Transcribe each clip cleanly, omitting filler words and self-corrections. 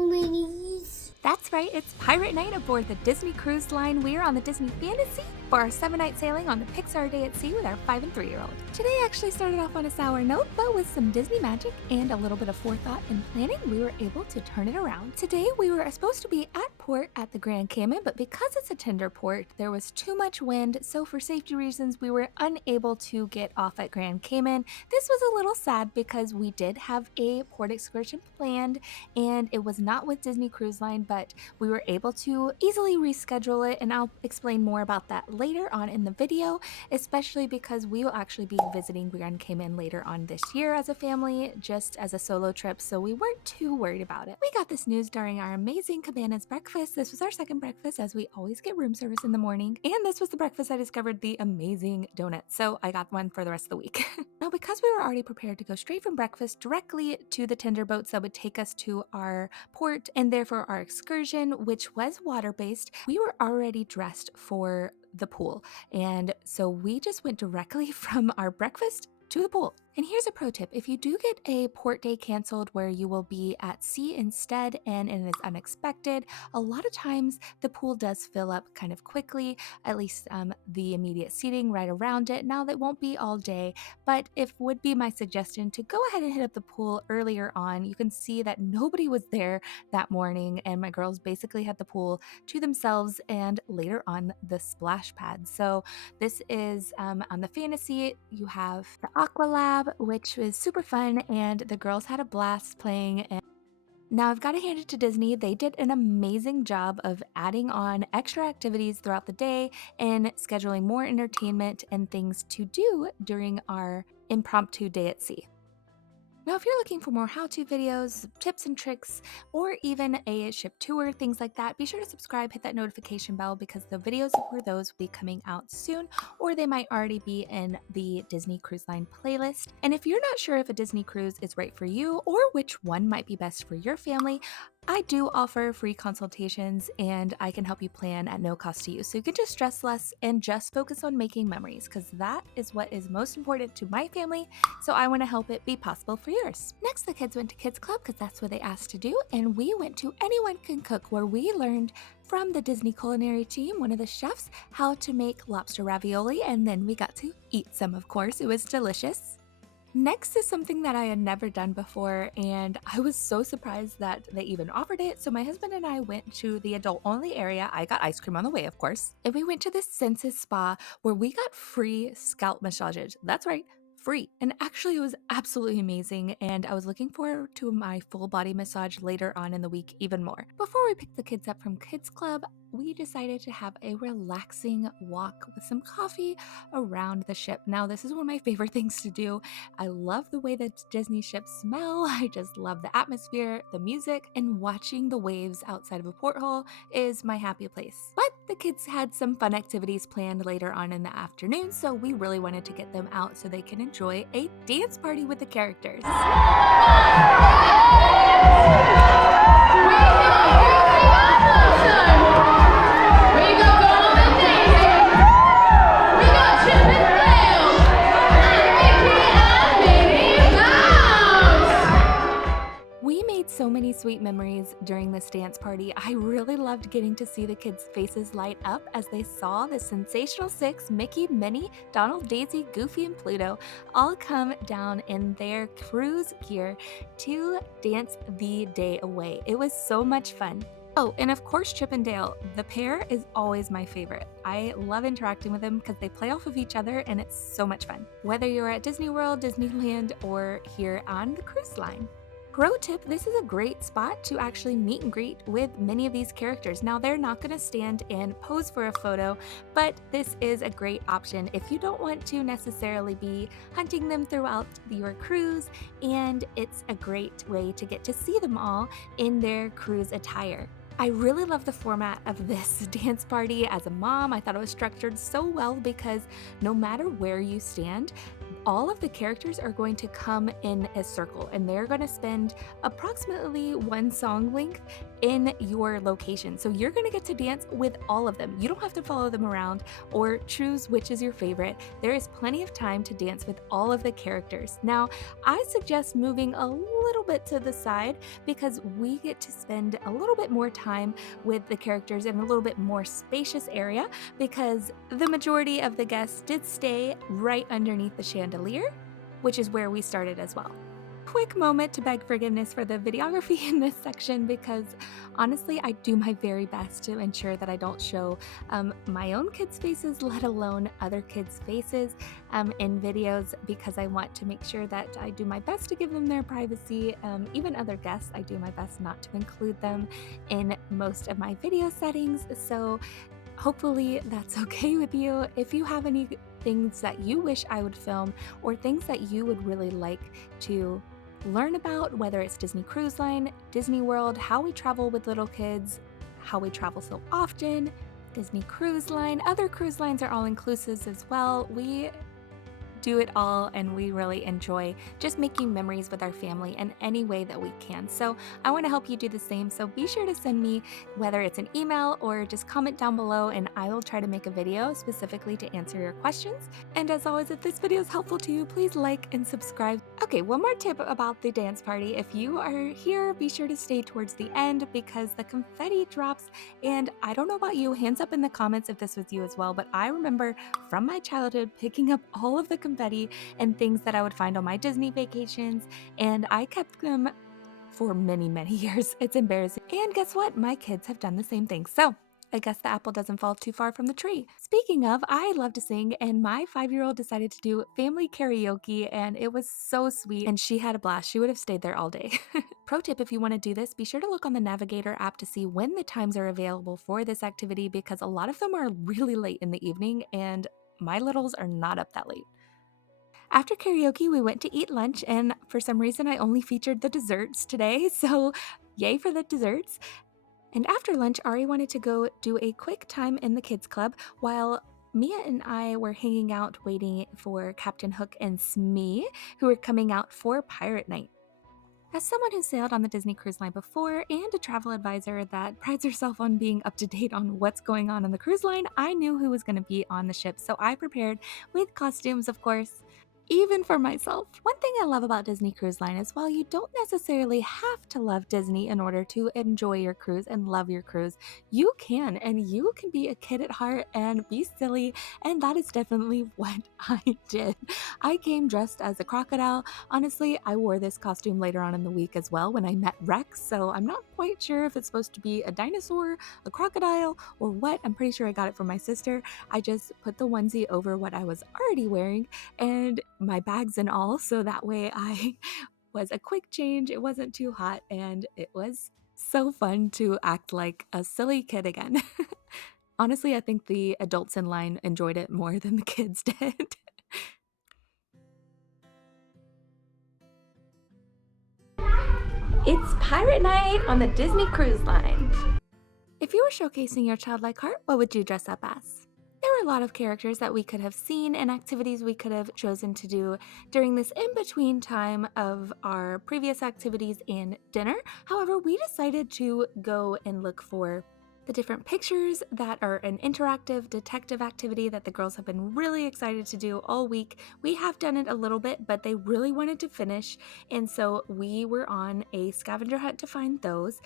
Minis. That's right, it's Pirate Night aboard the Disney Cruise Line. We're on the Disney Fantasy for our 7-night sailing on the Pixar Day at Sea with our 5 and 3-year-old. Today actually started off on a sour note, but with some Disney magic and a little bit of forethought and planning, we were able to turn it around. Today we were supposed to be at port at the Grand Cayman, but because it's a tender port, there was too much wind, so for safety reasons, we were unable to get off at Grand Cayman. This was a little sad because we did have a port excursion planned, and it was not with Disney Cruise Line, but we were able to easily reschedule it, and I'll explain more about that later on in the video, especially because we will actually be visiting Grand Cayman later on this year as a family, just as a solo trip, so we weren't too worried about it. We got this news during our amazing Cabanas breakfast. This was our second breakfast, as we always get room service in the morning, and this was the breakfast I discovered the amazing donuts, so I got one for the rest of the week. Now, because we were already prepared to go straight from breakfast directly to the tender boats that would take us to our port and therefore our excursion, which was water-based, we were already dressed for the pool, and so we just went directly from our breakfast to the pool. And here's a pro tip: if you do get a port day canceled where you will be at sea instead and it is unexpected, a lot of times the pool does fill up kind of quickly, at least the immediate seating right around it. Now, that won't be all day, but it would be my suggestion to go ahead and hit up the pool earlier on. You can see that nobody was there that morning, and my girls basically had the pool to themselves and later on the splash pad. So this is on the Fantasy. You have the Aqua Lab, which was super fun, and the girls had a blast playing. And now, I've got to hand it to Disney. They did an amazing job of adding on extra activities throughout the day and scheduling more entertainment and things to do during our impromptu day at sea. Now, if you're looking for more how-to videos, tips and tricks, or even a ship tour, things like that, be sure to subscribe, hit that notification bell, because the videos for those will be coming out soon, or they might already be in the Disney Cruise Line playlist. And if you're not sure if a Disney cruise is right for you or which one might be best for your family, I do offer free consultations, and I can help you plan at no cost to you. So you can just stress less and just focus on making memories, because that is what is most important to my family. So I want to help it be possible for yours. Next, the kids went to Kids Club because that's what they asked to do. And we went to Anyone Can Cook, where we learned from the Disney culinary team, one of the chefs, how to make lobster ravioli. And then we got to eat some, of course. It was delicious. Next is something that I had never done before, and I was so surprised that they even offered it. So my husband and I went to the adult-only area. I got ice cream on the way, of course. And we went to the Senses Spa, where we got free scalp massages. That's right, free. And actually, it was absolutely amazing, and I was looking forward to my full body massage later on in the week even more. Before we picked the kids up from Kids Club, we decided to have a relaxing walk with some coffee around the ship. Now, this is one of my favorite things to do. I love the way that Disney ships smell. I just love the atmosphere, the music, and watching the waves outside of a porthole is my happy place. But the kids had some fun activities planned later on in the afternoon, so we really wanted to get them out so they can enjoy a dance party with the characters. So many sweet memories during this dance party. I really loved getting to see the kids' faces light up as they saw the Sensational Six, Mickey, Minnie, Donald, Daisy, Goofy, and Pluto all come down in their cruise gear to dance the day away. It was so much fun. Oh, and of course, Chip and Dale. The pair is always my favorite. I love interacting with them because they play off of each other, and it's so much fun. Whether you're at Disney World, Disneyland, or here on the cruise line. Pro tip: this is a great spot to actually meet and greet with many of these characters. Now, they're not going to stand and pose for a photo, but this is a great option if you don't want to necessarily be hunting them throughout your cruise, and it's a great way to get to see them all in their cruise attire. I really love the format of this dance party. As a mom, I thought it was structured so well because no matter where you stand, all of the characters are going to come in a circle, and they're going to spend approximately one song length in your location. So you're going to get to dance with all of them. You don't have to follow them around or choose which is your favorite. There is plenty of time to dance with all of the characters. Now, I suggest moving a little bit to the side because we get to spend a little bit more time with the characters in a little bit more spacious area, because the majority of the guests did stay right underneath the chandelier, which is where we started as well. Quick moment to beg forgiveness for the videography in this section, because honestly I do my very best to ensure that I don't show my own kids' faces, let alone other kids' faces in videos, because I want to make sure that I do my best to give them their privacy. Even other guests, I do my best not to include them in most of my video settings, so hopefully that's okay with you. If you have any things that you wish I would film or things that you would really like to learn about, whether it's Disney Cruise Line, Disney World, how we travel with little kids, how we travel so often, Disney Cruise Line, other cruise lines are all inclusives as well. We do it all, and we really enjoy just making memories with our family in any way that we can. So I want to help you do the same. So be sure to send me, whether it's an email or just comment down below, and I will try to make a video specifically to answer your questions. And as always, if this video is helpful to you, please like and subscribe. Okay, one more tip about the dance party. If you are here, be sure to stay towards the end because the confetti drops. And I don't know about you, hands up in the comments if this was you as well, but I remember from my childhood picking up all of the confetti and things that I would find on my Disney vacations, and I kept them for many, many years. It's embarrassing. And guess what? My kids have done the same thing. So I guess the apple doesn't fall too far from the tree. Speaking of, I love to sing, and my 5-year-old decided to do family karaoke, and it was so sweet, and she had a blast. She would have stayed there all day. Pro tip, if you want to do this, be sure to look on the Navigator app to see when the times are available for this activity, because a lot of them are really late in the evening, and my littles are not up that late. After karaoke, we went to eat lunch, and for some reason I only featured the desserts today, so yay for the desserts. And after lunch, Ari wanted to go do a quick time in the kids club while Mia and I were hanging out waiting for Captain Hook and Smee, who were coming out for Pirate Night. As someone who sailed on the Disney Cruise Line before and a travel advisor that prides herself on being up to date on what's going on the cruise line, I knew who was going to be on the ship, so I prepared with costumes, of course, even for myself. One thing I love about Disney Cruise Line is while you don't necessarily have to love Disney in order to enjoy your cruise and love your cruise, you can, and you can be a kid at heart and be silly, and that is definitely what I did. I came dressed as a crocodile. Honestly, I wore this costume later on in the week as well when I met Rex, so I'm not quite sure if it's supposed to be a dinosaur, a crocodile, or what. I'm pretty sure I got it from my sister. I just put the onesie over what I was already wearing and my bags and all, so that way I was a quick change. It wasn't too hot, and it was so fun to act like a silly kid again. Honestly, I think the adults in line enjoyed it more than the kids did. It's Pirate Night on the Disney Cruise Line. If you were showcasing your childlike heart, what would you dress up as? There were a lot of characters that we could have seen and activities we could have chosen to do during this in-between time of our previous activities and dinner. However, we decided to go and look for the different pictures that are an interactive detective activity that the girls have been really excited to do all week. We have done it a little bit, but they really wanted to finish, and so we were on a scavenger hunt to find those.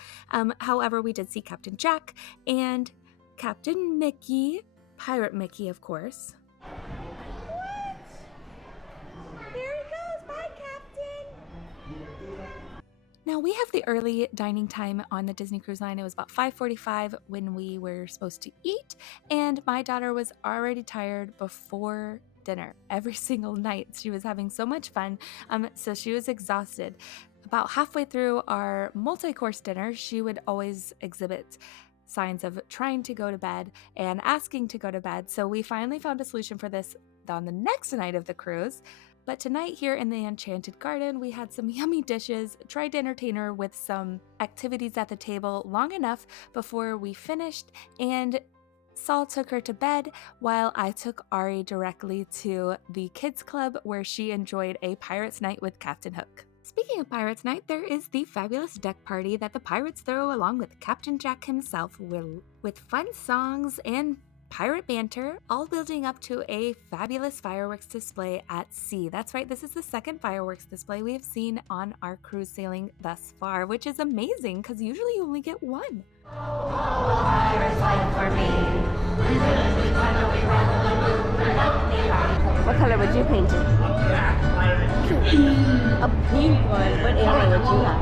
However, we did see Captain Jack and Captain Mickey, Pirate Mickey, of course. What? There he goes. Bye, Captain. Now, we have the early dining time on the Disney Cruise Line. It was about 5:45 when we were supposed to eat, and my daughter was already tired before dinner every single night. She was having so much fun, so she was exhausted. About halfway through our multi-course dinner, she would always exhibit signs of trying to go to bed and asking to go to bed, so we finally found a solution for this on the next night of the cruise. But tonight here in the Enchanted Garden, we had some yummy dishes, tried to entertain her with some activities at the table long enough before we finished, and Saul took her to bed while I took Ari directly to the kids club where she enjoyed a pirate's night with Captain Hook. Speaking of Pirates Night, there is the fabulous deck party that the pirates throw along with Captain Jack himself with fun songs and pirate banter, all building up to a fabulous fireworks display at sea. That's right, this is the second fireworks display we have seen on our cruise sailing thus far, which is amazing because usually you only get one. What color would you paint it? A pink one. What animal would you have?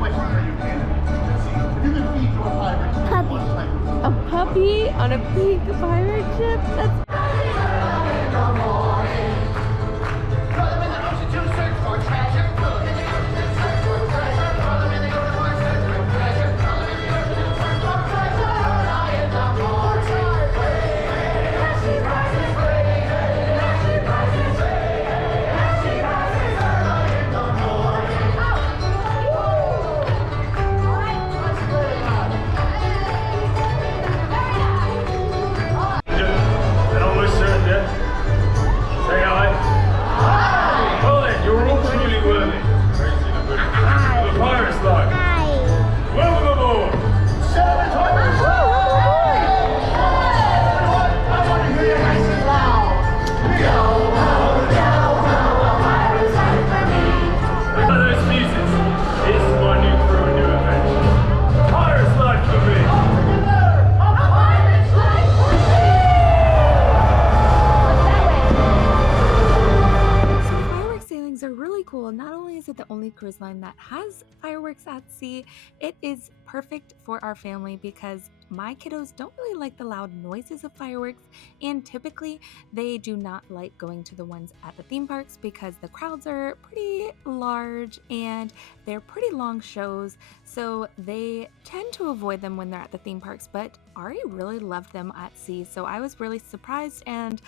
Puppy. A puppy on a pink pirate ship? That's not only is it the only cruise line that has fireworks at sea, it is perfect for our family because my kiddos don't really like the loud noises of fireworks, and typically they do not like going to the ones at the theme parks because the crowds are pretty large and they're pretty long shows, so they tend to avoid them when they're at the theme parks. But Ari really loved them at sea, so I was really surprised and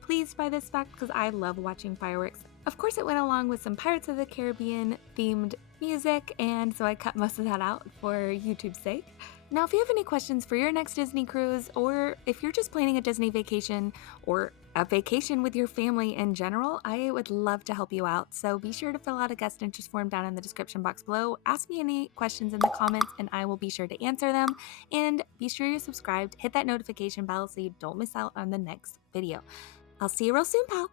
pleased by this fact because I love watching fireworks. Of course, it went along with some Pirates of the Caribbean themed music, and so I cut most of that out for YouTube's sake. Now, if you have any questions for your next Disney cruise, or if you're just planning a Disney vacation or a vacation with your family in general, I would love to help you out. So be sure to fill out a guest interest form down in the description box below. Ask me any questions in the comments and I will be sure to answer them. And be sure you're subscribed, hit that notification bell so you don't miss out on the next video. I'll see you real soon, pal.